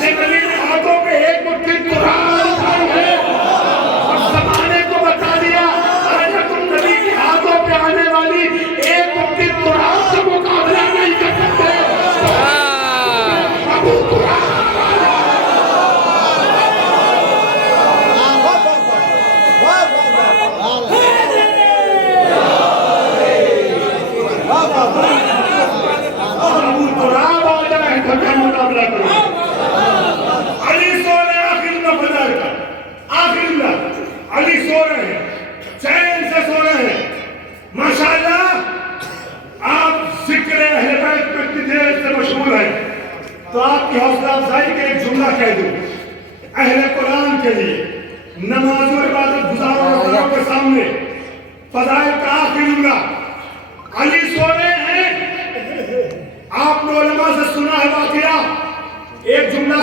نبی نے ہاتھوں پہ ایک مٹھی قرآن اٹھائی ہے اور زمانے کو بتا دیا اگر تم نبی کے ہاتھوں پہ آنے والی ایک مٹھی قرآن سے مقابلہ نہیں کر سکتے۔ علی سو رہے آخر میں بازار کا آخر میں علی سو رہے ہیں، چین سے سو رہے ہیں۔ ماشاءاللہ آپ ذکر اہل بیت میں اتنی دیر سے مشغول ہیں تو آپ کی حوصلہ افزائی کے ایک جملہ کہہ دوں اہل قرآن کے لیے، نماز و عبادت گزاروں کے سامنے فضائل کا آخری جملہ۔ علی سو رہے ہیں